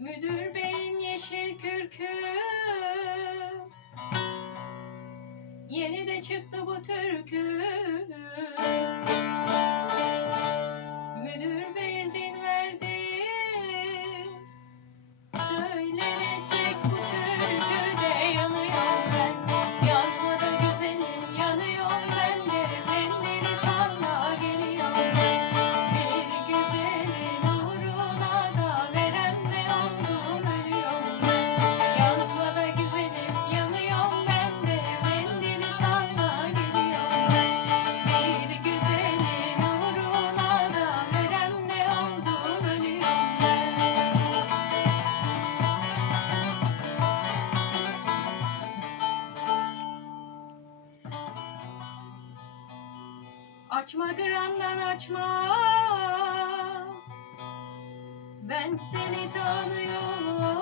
Müdür beyin yeşil kürkü. Yeni de çıktı bu türkü. Açma gramdan açma. Ben seni tanıyorum.